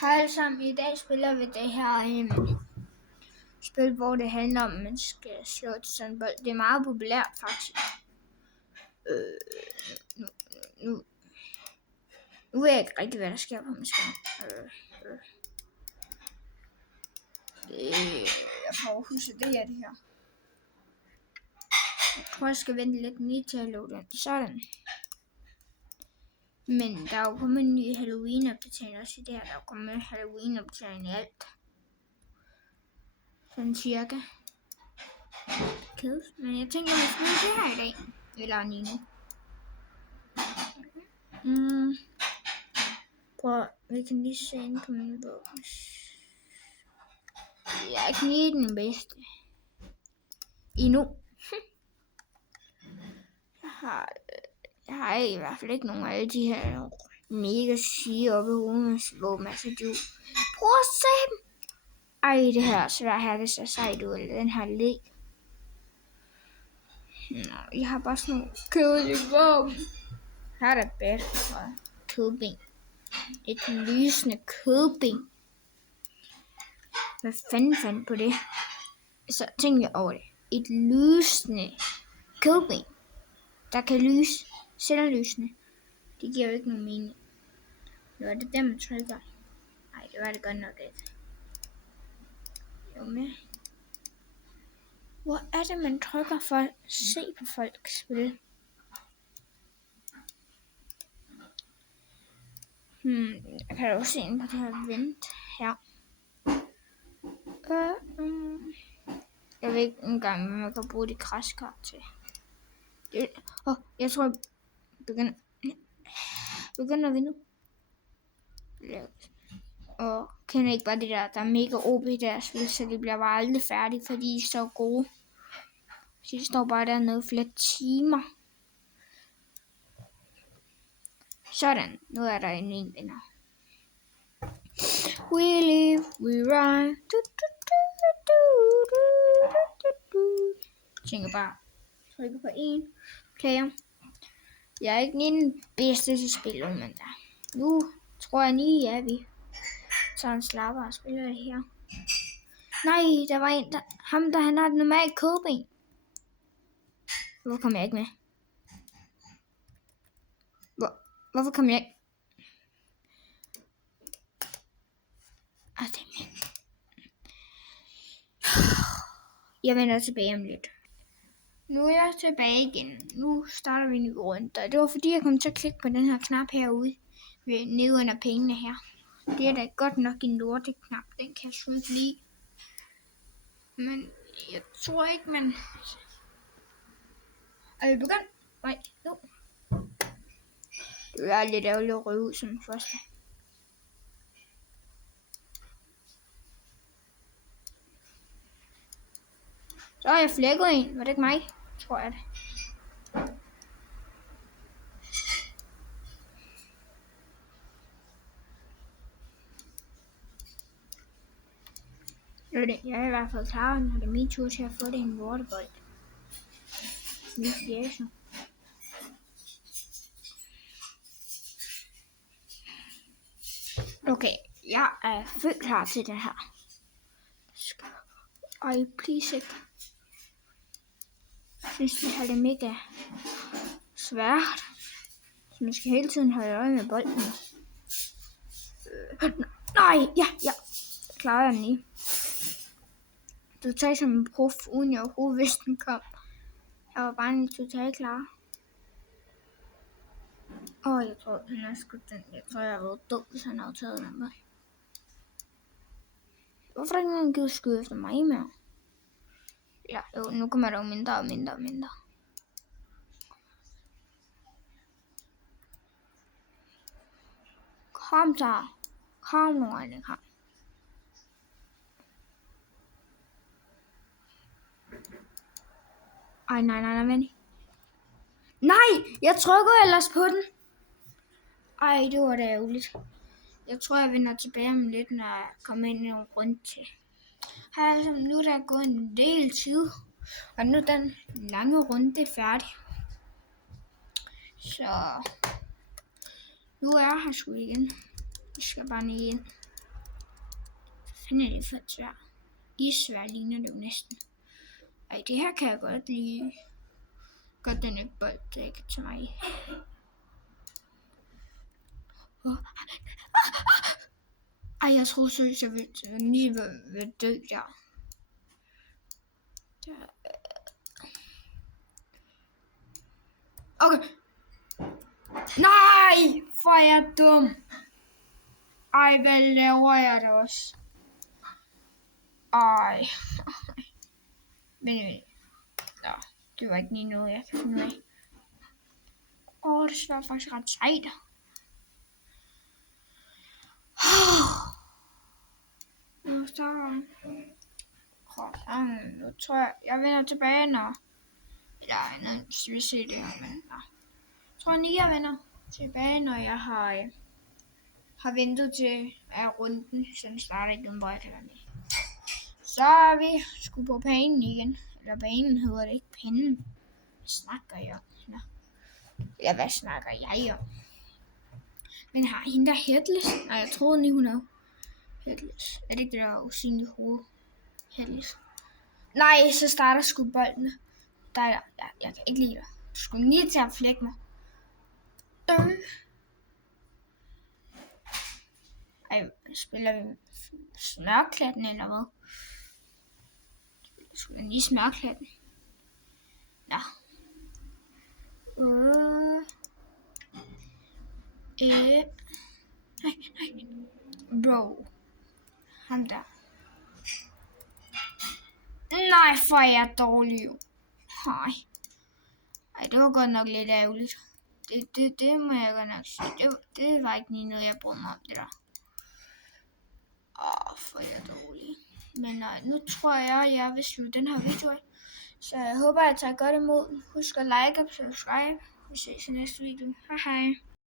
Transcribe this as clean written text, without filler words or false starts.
Hej alle sammen, i dag spiller vi det her spil, hvor det handler om, at man skal slå til sådan en bold. Det er meget populært faktisk. Nu ved jeg ikke rigtig, hvad der sker på min skærm. Jeg får huske, det er det her. Jeg tror, jeg skal vente lidt mere til at låde den. Sådan. Men der er jo kommet en ny Halloween-opdatering også i det her. Der er jo kommet en Halloween-opdatering i alt. Sådan cirka. Kædes. Men jeg tænker, at vi skal det her i dag. Eller lige nu. Prøv, vi kan lige se ind på min bog. Jeg er ikke lige den bedste. Endnu. Jeg har i hvert fald ikke nogen af alle de her mega sige oppe i hovedet, hvor masser de. Prøv at se dem. Ej, det her svær her, det ser sejt ud. Den her leg. Nå, jeg har bare sådan nogle kedelige våben. Her er der bedst for kødben. Et lysende kødben. Hvad fanden fandt på det? Så tænk jeg over det. Et lysende kødben, der kan lyse. Selvlysende. Det giver jo ikke nogen mening. Nu er det der, man trykker. Nej, det var det godt nok ikke. Jo med. Hvor er det, man trykker for at se på folk spille? Jeg kan jo se ind på det her vent her. Jeg ved ikke engang, hvad man kan bruge det græskar til. Jeg tror, jeg begynder vi nu. Og kender ikke bare det der er mega OP der spil, så det bliver bare aldrig færdigt, fordi de er så gode. Så de står bare dernede flere timer. Sådan, nu er der en vinder. We live, we run. Jeg tænker bare, trykker på en player. Jeg er ikke den bedste til spil, men nu tror jeg lige, at vi tager en slapper og spiller det her. Nej, der var en, der han har et normalt kødben. Hvor kom jeg ikke med? Hvorfor kom jeg ikke? Det er min. Jeg vender tilbage om lidt. Nu er jeg tilbage igen. Nu starter vi en ny runde. Det var fordi, jeg kom til at klikke på den her knap herude. Nede under pengene her. Det er da godt nok en lorteknap. Den kan jeg sgu ikke lide. Men jeg tror ikke, man... Er vi begyndt? Nej, nu. Det er lidt ærgerligt at røve ud som den første. Så har jeg flækket en. Var det ikke mig? Tror jeg det. Jeg er i hvert fald klar, når det er min tur til at få det en lortebold. Lige fjæse. Okay, jeg er fuldt klar til det her. Ej, please ikke. Jeg synes, det her er mega svært. Så man skal hele tiden holde øje med bolden. Nej, ja. Jeg klarede den lige. Du tager som en prof, uden jeg overhovedet vidste, den kom. Jeg var bare en totalt klar. Jeg tror, han har skudt den. Jeg tror, jeg har været dum, hvis han havde taget den med. Hvorfor er der ikke nogen givet skyde efter mig mere? Ja, jo, nu kommer der jo mindre og mindre. Kom så. Kom nu, Anne, kom. Ej, nej, ven. Nej, jeg trykker ellers på den. Ej, det var da ærgerligt. Jeg tror, jeg vender tilbage om lidt, når jeg kommer ind i en runde til. Altså, nu er der gået en del tid, og nu er den lange runde færdig. Så nu er jeg her sgu igen. Jeg skal bare ned ind. fanden er det for et svær? Isvær ligner det jo næsten. Ej, det her kan jeg godt lide. Godt, den ikke bold, det er ikke til mig. Ej, jeg troede seriøst, jeg ville lige være død der. Okay. Nej, hvor er jeg dum. Ej, hvad laver jeg det også? Ej. Men nå, det var ikke lige noget, jeg kan finde ud af. Det var faktisk ret sejt. Nu tror jeg vender tilbage, når... Eller, hvis vi ser det her, men... Jeg tror lige, jeg vender tilbage, når jeg har ventet til runden, så den starter igen, hvor jeg kan være med. Så er vi sgu på banen igen. Eller banen hedder det ikke, pinden. Hvad snakker jeg om? Nå. Eller hvad snakker jeg om? Men har hende der Headless? Nej, jeg troede lige, hun havde Headless. Er det ikke det der usynlige hoved? Headless. Nej, så starter sgu boldene. Jeg kan ikke lide dig. Du skulle lige til at flække mig. Ej, spiller vi smørklatten eller hvad? Skulle jeg lige smørklatten? Nå. Nej. Bro. Ham der. Nej, for jeg er dårlig jo. Ej, det var godt nok lidt ærgerligt. Det må jeg godt nok sige. Det var ikke lige noget, jeg brugte mig om det der. For jeg er dårlig. Men nej, nu tror jeg vil slutte den her video af. Så jeg håber, at I tager godt imod. Husk at like og subscribe. Vi ses i næste video. Hej hej.